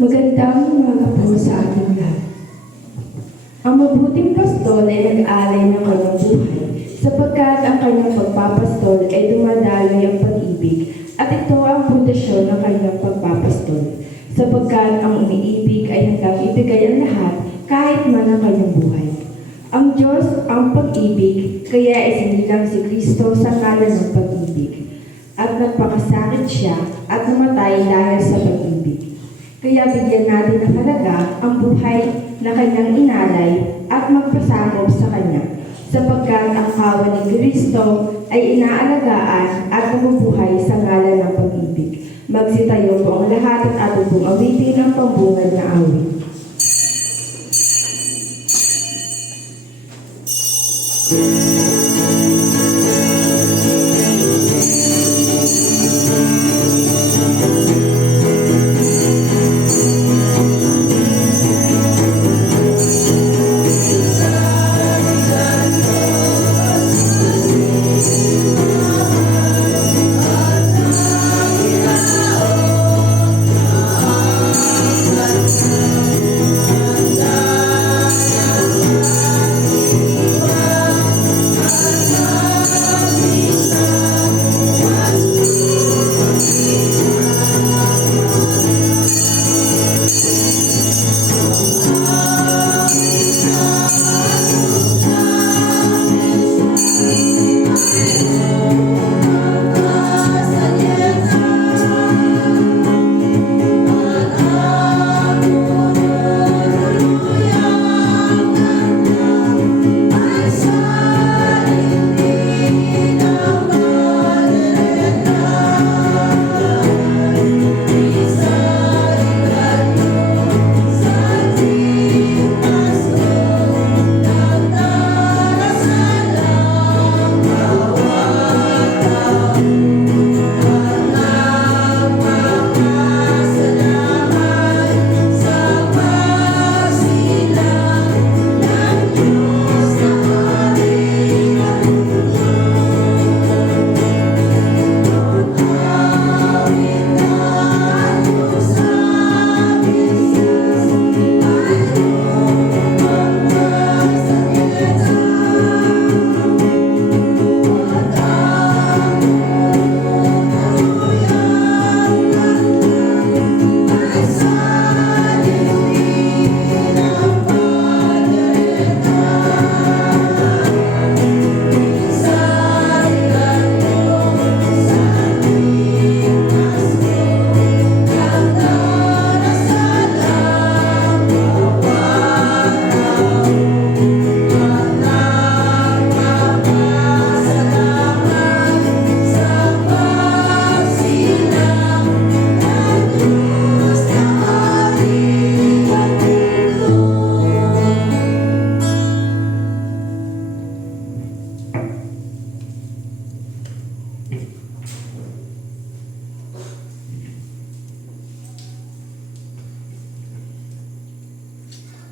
Magandang umaga po sa ating lahat. Ang mabuting pastol ay nag-alay ng kanyang buhay, sapagkat ang kanyang pagpapastol ay dumadaloy ang pag-ibig, at ito ang pundasyon ng kanyang pagpapastol, sapagkat ang umiibig ay hanggang ibigay ang lahat kahit man ang kanyang buhay. Ang Diyos ang pag-ibig, kaya isinilang si Kristo sa ngalan ng pag-ibig, at nagpakasakit siya at namatay dahil sa pag-ibig. Kaya bigyan natin ng halaga ang buhay na kanyang inalay at magpasakop sa kanya, sapagkat ang kawan ni Kristo ay inaalagaan at nabubuhay sa ngalan ng pag-ibig. Magsitayo po ang lahat at ating pong awitin ang pambungad na awit.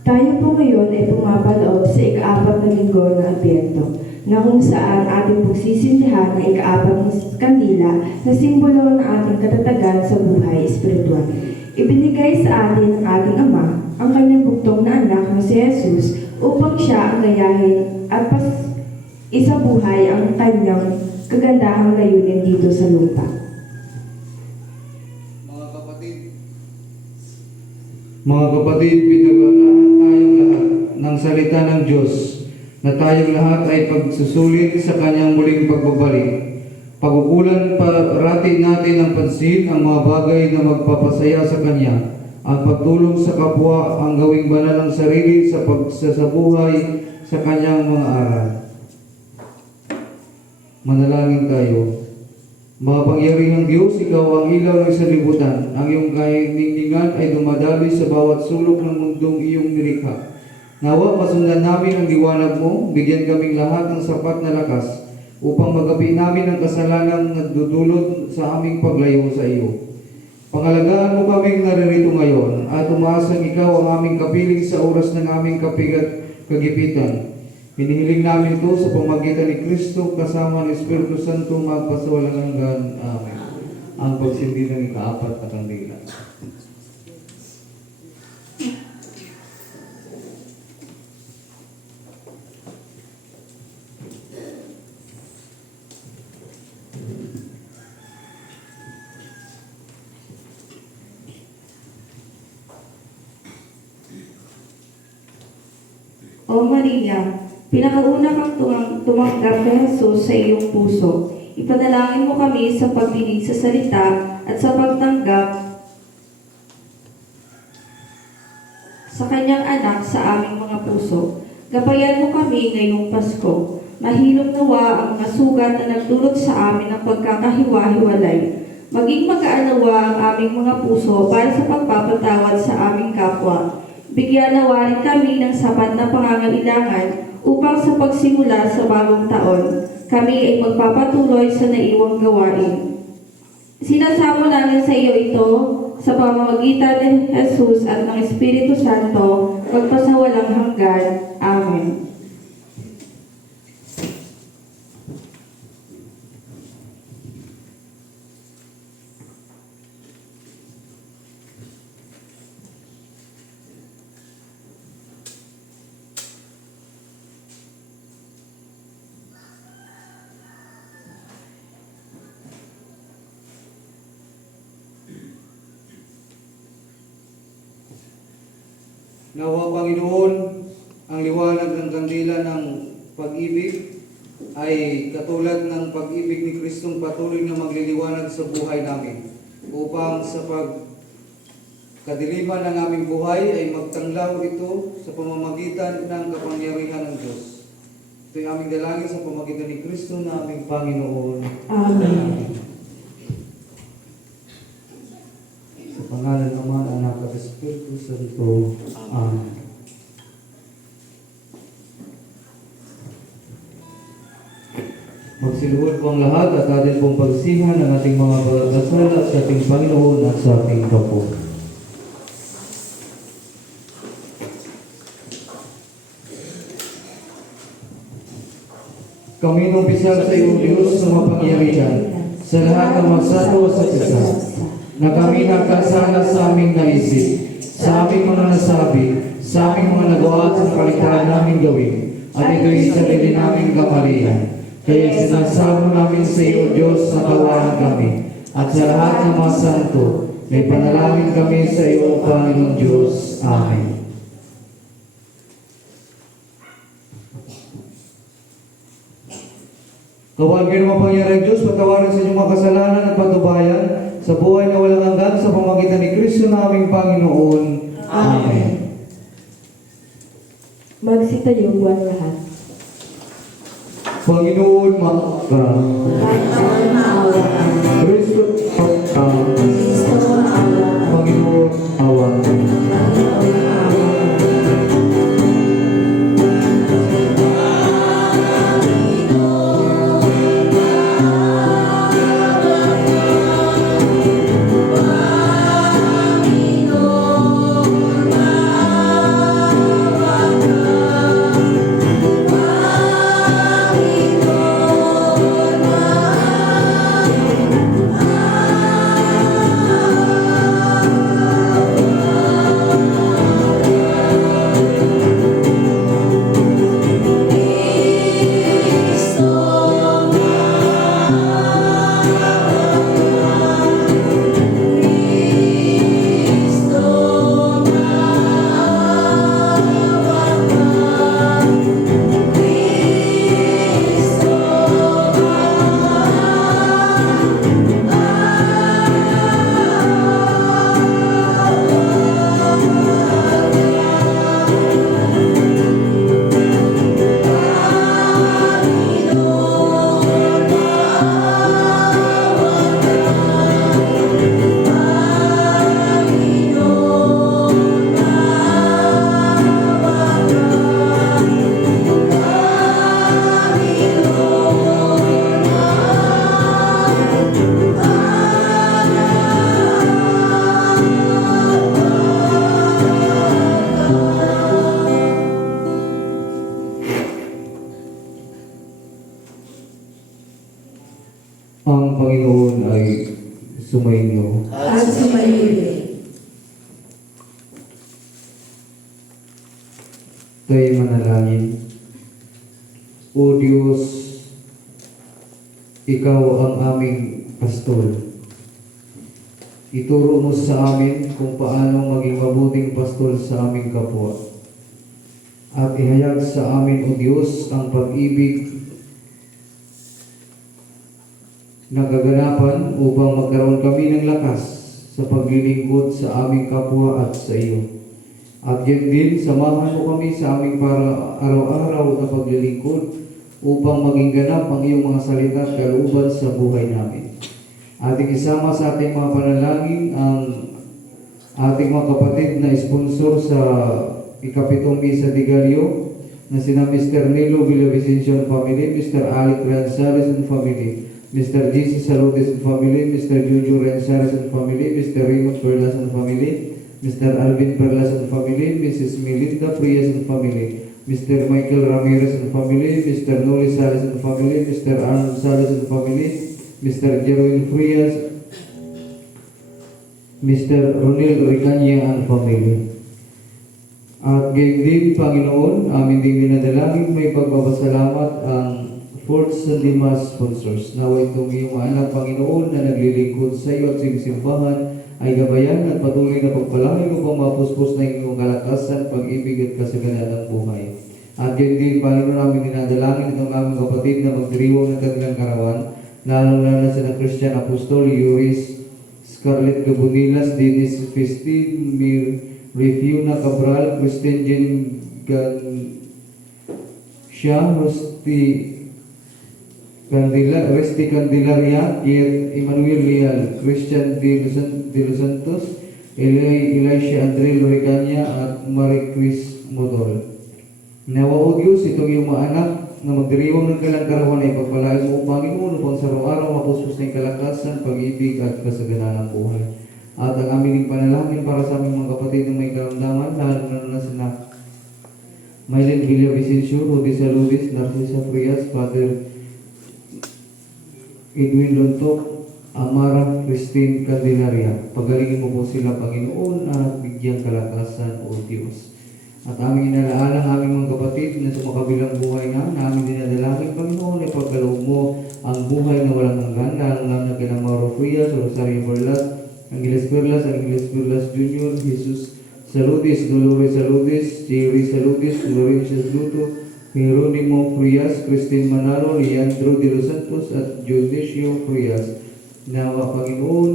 Tayo po ngayon ay pumapaloob sa ika-4 na linggo ng Adbyento, na kung saan ating pagsisindihan ng ika-4 ng kandila na simbolo ng ating katatagan sa buhay espiritual. Ibinigay sa atin ng ating Ama ang kanyang bugtong na anak na si Jesus upang siya ang gayahin at isabuhay ang kanyang kagandahang layunin dito sa lupa. Mga kapatid, pinaglalaan tayong lahat ng salita ng Diyos na tayong lahat ay pagsusulit sa kanyang muling pagbabalik. Pagkukulan parati natin ng pansin ang mga bagay na magpapasaya sa kanya, ang pagtulong sa kapwa, ang gawing banal ng sarili sa pagsasabuhay sa kanyang mga aral. Manalangin tayo. Makapangyarihang Diyos, Ikaw ang ilaw ng sanlibutan. Ang iyong kahilingan ay dumadaloy sa bawat sulok ng mundong iyong nilikha. Nawa masundan namin ang liwanag mo, bigyan kaming lahat ng sapat na lakas upang magapi namin ang kasalanang nagdudulot sa aming paglayo sa iyo. Pangalagaan mo kaming naririto ngayon at umaasang Ikaw ang aming kapiling sa oras ng aming kagipitan. Hinihiling namin ito sa pamagitan ni Kristo kasama ng Espiritu Santo magpasawalang hanggan. Amen. Ang pagsindi ng ika-4 na kandila. O Maria, pinakauna kang tumanggap kay Jesus sa iyong puso. Ipanalangin mo kami sa pagdinig sa salita at sa pagtanggap sa kanyang anak sa aming mga puso. Gabayan mo kami ngayong Pasko. Mahilom nawa ang mga sugat na nagdulot sa amin ng pagkakahiwa-hiwalay. Maging mag-aanawa ang aming mga puso para sa pagpapatawad sa aming kapwa. Bigyan nawa rin kami ng sapat na pangangailangan upang sa pagsimula sa bagong taon, kami ay magpapatuloy sa naiwang gawain. Sinasamo namin sa iyo ito sa pamamagitan ni Jesus at ng Espiritu Santo, magpasawalang hanggan. Amen. Nawa Panginoon, ang liwanag ng kandila ng pag-ibig ay katulad ng pag-ibig ni Kristong patuloy na magliliwanag sa buhay namin upang sa pagkadiliman ng aming buhay ay magtanglaw ito sa pamamagitan ng kapangyarihan ng Diyos. Ito'y aming dalangin sa pamamagitan ni Kristo na aming Panginoon. Amen. Sa pangalan ng Ama, Anak at Espiritu Santo. Amen. Magsiluhod po ang lahat at atin pong pagsihan ng ating mga pagdasal at sa ating Panginoon at sa ating Kapo. Kami numpisal sa iyong Diyos na mapangyarihan sa lahat ng magsasalo sa isa, na kami nagkasala sa aming naisip, sa aming mga nasabi, sa aming mga nagawa at sa kaligtahan namin gawin, at ito'y sarili naming kamalian. Kaya sinasamo namin sa iyo, Diyos, na kawalan kami, at sa lahat ng mga santo, may panalangin kami sa iyo, Panginoon Diyos. Amen. Tawagin ang mapangyarang Diyos, patawarin sa inyong mga kasalanan at patubayan sa buhay na walang hanggan sa pamamagitan ni Kristo na aming Panginoon. Amen. Magsitayong buwan lahat. Panginoon, maka. Kristo, maka. Panginoon, awa. Ang Panginoon ay sumainyo. At sumayin. Tayo manalangin. O Diyos, Ikaw ang aming pastor. Ituro mo sa amin kung paano maging mabuting pastor sa aming kapwa. at ihayag sa amin, O Diyos, ang pag-ibig na kaganapan upang magkaroon kami ng lakas sa paglilingkod sa aming kapwa at sa iyo. At yan din, samahan mo kami sa aming para araw-araw na paglilingkod upang maging ganap ang iyong mga salita at kalooban sa buhay namin. Ating isama sa ating mga panalangin ang ating mga kapatid na sponsor sa ikapitong misa de Gallo na sina Mr. Nilo Villavicencio and family, Mr. Alec Ranzares and family, Mr. Jesus Saludes and family, Mr. Juju Ranzares and family, Mr. Raymond Perlas and family, Mr. Alvin Perlas and family, Mrs. Melinda Frias and family, Mr. Michael Ramirez and family, Mr. Noli Sales and family, Mr. Arnold Sales and family, Mr. Jeroen Frias, Mr. Ronil Ricanya and family. At gayon din, Panginoon, amin din dinadalangin may pagpapasalamat ang Fourth Sunday Mass sponsors. Nawa itong iyong anak, Panginoon, na naglilingkod sa iyo at simbahan ay gabayan at patuloy na pagpalain upang mapuspos na iyong kalakasan, pag-ibig at kasaganan ng buhay. At gayon din, Panginoon, namin dinadalangin itong aming kapatid na magdiriwang ng kanilang karawan, lalo-lalo na sa Christian Apostol, Yuris Scarlett Gabunilas, Dennis Festin, Refiuna Cabral, Christian Jen Gansha, Resti Candelaria, Kiet Emmanuel Leal, Christian de los Santos, Elisha Andre Loricania at Marie Chris Modol. Nawa, O Diyos, itong iyong mga anak na magdiriwang ng kanilang karawan ay pagpalain mo, Panginoon, upang sa araw-araw mapuspos na yung kalakasan, pag-ibig at kasaganan ng buhay. At ang aming panalangin para sa aming mga kapatid na may karamdaman, lalo na sina Mylene Villavicencio, Rudy Saludes, Narcisa Frias, Father Edwin Lontok, Amara Christine Candelaria. Pagalingin mo po sila, Panginoon, at bigyang kalakasan, O Diyos. At aming inalaalang aming mga kapatid na sa makabilang buhay na aming dinadalangin, Panginoon, ay pagkaloob mo ang buhay na walang hanggan, lalo na kina Mauro Frias, Rosario Berlat, Angeles Perlas Jr., Jesus Saludes, Dolores Saludes, Jerry Saludes, Florencia Luto, Jeronimo Frias, Christine Manalo, Leandro de los Santos at Dionisio Frias. Nawa, Panginoon,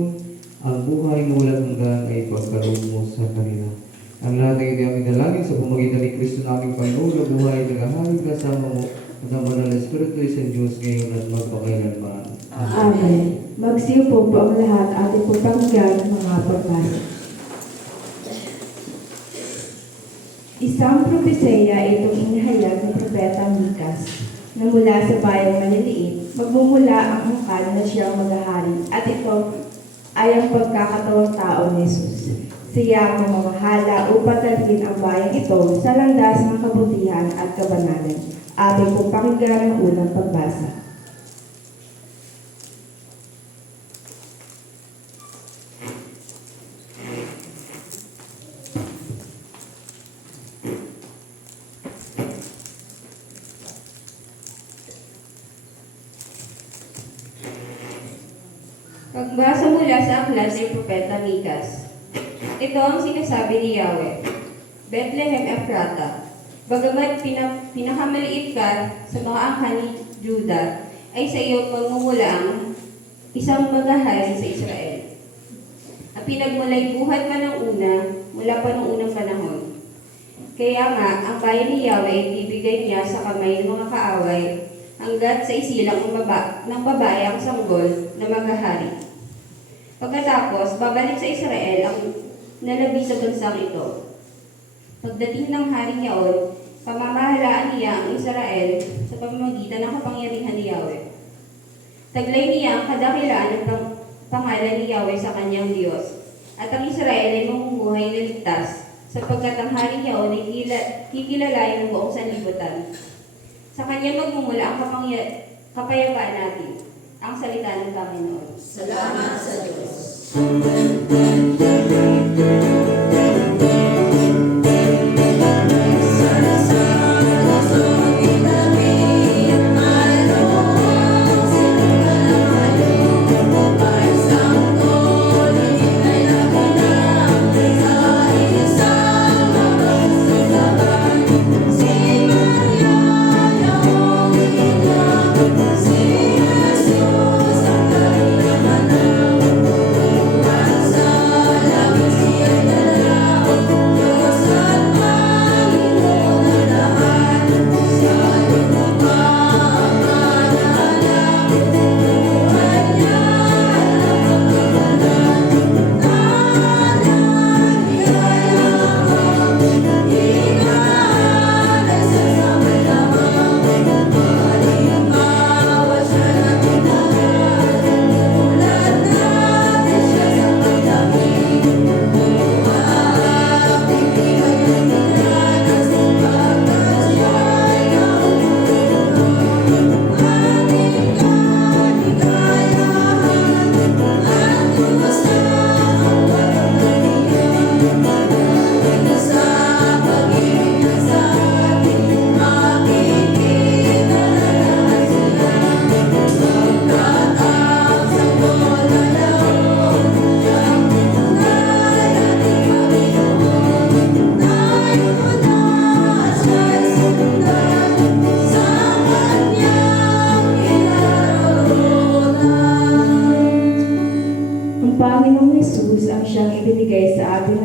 ang buhay na walang hanggan ay pagkaroon mo sa kanila. Ang lahat ay aming dalangin sa pamagitan ni Kristo naming Panginoon na buhay na naghahalig kasama mo at ang banal na Espiritu isang Diyos ngayon at magpakailanman. Amen. Magsiupo po ang lahat ating po pakinggan mga pagbasa. Isang propesya itong inihayag ng propeta Mikas na mula sa bayang maliliit, magmumula ang angkan na siyang maghahari at ito ay ang pagkakatawang tao ni Jesus. Siya ang mamamahala upang talhin ang bayang ito sa landas ng kabutihan at kabanalan. Ating pong pakinggan ang unang pagbasa. Pagbasa mula sa aklat ng Propeta Mikas. Ito ang sinasabi ni Yahweh, Bethlehem Ephrata, bagamat pinakamaliit ka sa mga angkan ni Juda, ay sa iyo magmumula ang isang maghahari sa Israel. At pinagmulay buhat pa ng una, mula pa noong unang panahon. Kaya nga, ang bayan ni Yahweh ay bibigay niya sa kamay ng mga kaaway, hanggat sa isilang ng babae ang sanggol na maghahari. Pagkatapos, babalik sa Israel ang nalabi sa bansang ito. Pagdating ng haring yaon, pamamahalaan niya ang Israel sa pamamagitan ng kapangyarihan ni Yahweh. Taglay niya ang kadakilaan ng pangalan ni Yahweh sa kanyang Diyos, at ang Israel ay mamumuhay na ligtas, sapagkat ang haring yaon ay kikilalain ng buong sanlibutan. Sa kanya magmumula ang kapayapaan natin, ang salita ng Panginoon. Salamat sa Diyos. Sa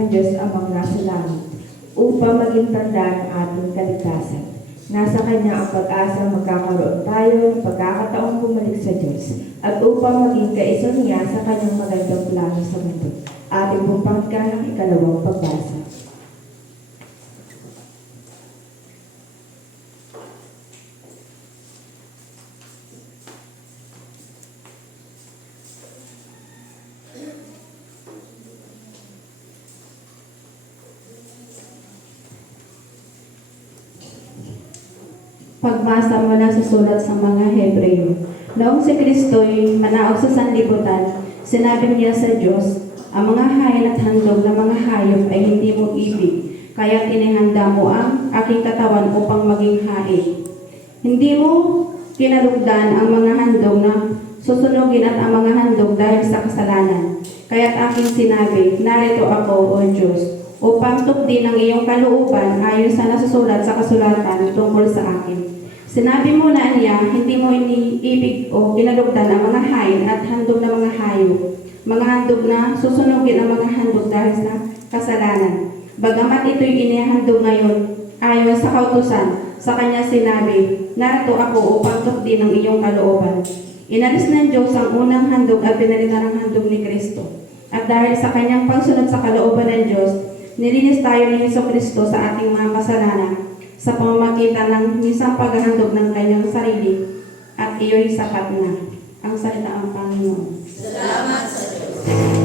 Diyos Amang nasa langit upang maging tanda ng ating kaligtasan. Nasa Kanya ang pag-asa magkakaroon tayo ng pagkakataong bumalik sa Diyos at upang maging kaisa niya sa Kanyang magandang plano sa mundo. Ating pong pakinggan ang ikalawang pagbasa. Pagbasa mula sa sulat sa mga Hebreo. Noong si Kristo'y manaog sa sanlibutan, sinabi niya sa Diyos, ang mga hain at handog na mga hayop ay hindi mo ibig, kaya tinihanda mo ang aking katawan upang maging hain. Hindi mo kinalugdan ang mga handog na susunugin at ang mga handog dahil sa kasalanan. Kaya't aking sinabi, narito ako, O Diyos, upang tukdin ang iyong kalooban ayon sa nasusulat sa kasulatan tungkol sa akin. Sinabi mo na niya, hindi mo iniibig o kinalugdan ang mga hain at handog na mga hayop, mga handog na susunugin ang mga handog dahil sa kasalanan. Bagamat ito'y inihandog ngayon ayon sa kautusan, sa kanya sinabi, narito ako upang tukdin ang iyong kalooban. Inalis ng Diyos ang unang handog at pinalitan ang handog ni Kristo. At dahil sa kanyang pagsunod sa kalooban ng Diyos, nilinis tayo ni Jesucristo sa ating mga kasalanan sa pamamagitan ng isang paghahandog ng kanyang sarili at iyo'y sapat na. Ang salita ng Panginoon. Salamat sa Diyos.